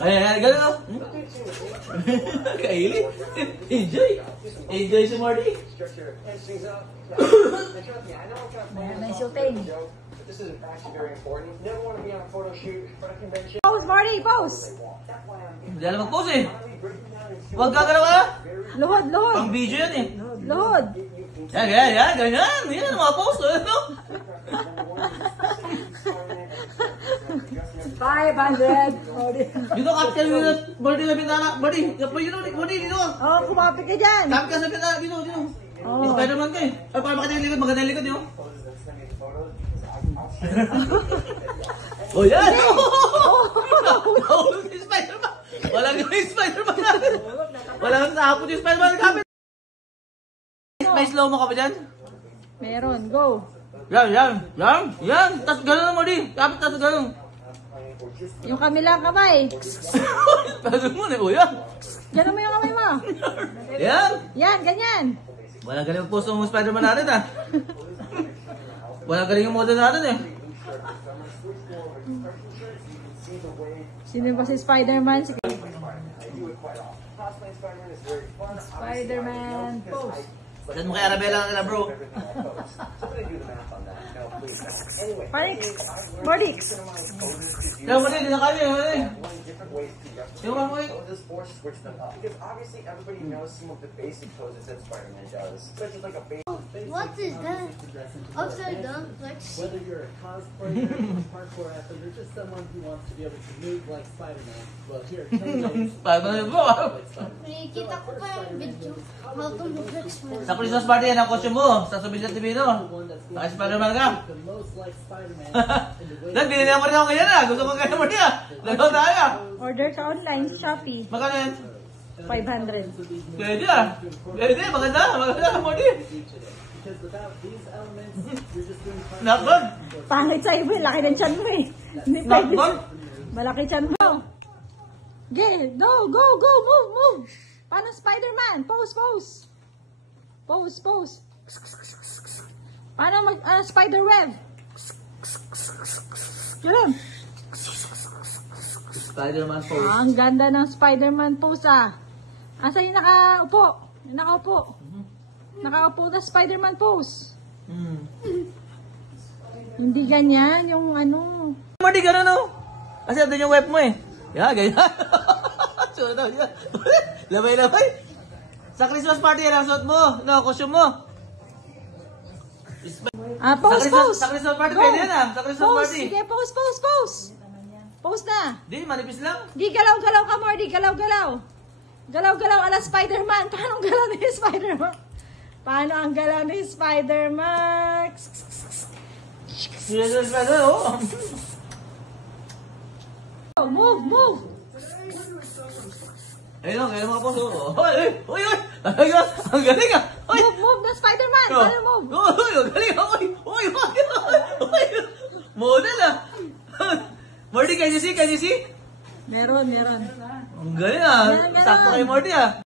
Ay, gano'n o. Kaili. Enjoy. Enjoy si Marty. May shooting. Pose, Marty, pose. Hindi alam mag-pose eh. Huwag gagalaw ka. Luhod, luhod. Pang video yan eh. Luhod. Yan, ganyan. Yan, mga pose. Ano? 500. Dito, kapit ka dito. Marty sa bintana. Marty, Marty, dito ka. Oh, kumapit ka dyan. Kapit ka sa bintana. Dito. Oh. Spider-Man ka eh. Ay, para makita yung likod. Maganda yung likod yun. Oh, yan! Nahulog yung Spider-Man! Walang yung Spider-Man natin! Walang sahapon yung Spider-Man! Kapit! May slow mo ka ba dyan? Meron, go. Yan! Tas gano'n mo di! Kapit tas gano'n! Yung kamilang kamay. Spider-Man mo na oh, yan! Gano'n mo yung kamay mo. Yan! Yan, ganyan. Walang galing ang puso mo Spider-Man natin ah! Walang galing yung model natin eh! Sino ba si Spider-Man? Si Spider-Man pose. Saan mo kay Arabella nila bro? Marix! Marix! Kaya mo din, dinakali eh! Yung mga mo Because obviously everybody knows some of the basic poses that Spider-Man does. Such as like a basic. What is that? Upside down, like Whether you're a cosplayer, a parkour athlete, or just someone who wants to be able to move like Spider-Man, well, here, Spider-Man mo ah! nakikita ko pa yung video. How to move like Spider-Man. Sa Christmas party yan ang costume mo! Sa Subilat TV no? Naka Spider-Man ka! the most like Spider-Man in the way Dan, binili mo rin ako ganyan ah! Gusto ko ganyan mo rin ah! Dalaw tayo ah! Order ka online, Shopee. Magkano yan? 500. Pwede ah! Pwede! Maganda! Maganda! Mo din! because without these elements, you're just doing parkour. Nakbag! Pangit sa iba, laki ng tiyan mo eh. Hindi pwede. Nakbag! Malaki tiyan mo. Okay, go, move. Paano Spider-Man? Pose. Paano spider-web? Ganun. Spider-Man pose. Ang ganda ng Spider-Man pose ah. Asa yung nakaupo? Nakaupo na Spider-Man pose. Hindi ganyan, yung ano. Marty, gano'n no? Kasi doon yung web mo eh. Yan, ganyan. Suot na yan. Labay. Sa Christmas party yan ang suot mo. No, costume mo. Pose. Sa Christmas party Go. pwede yan ah. Sa Christmas Pose. party. Sige, pose. Pose na. Di, manipis lang. Di, galaw-galaw ka more. Di, galaw-galaw. Galaw-galaw ala Spider-Man. Paano ang galaw ni Spider-Man? Paano ang galaw ni Spider-Man? Yes, oh. Move. Ayun, ganyan mga puso. Uy! Ang galing ah! Move na Spider-Man. Paano move? Uy! Ang galing ah! Uy! Model ah! Marty, can you see? Meron. Ang galing ah! Meron. Sakto kay Marty ah!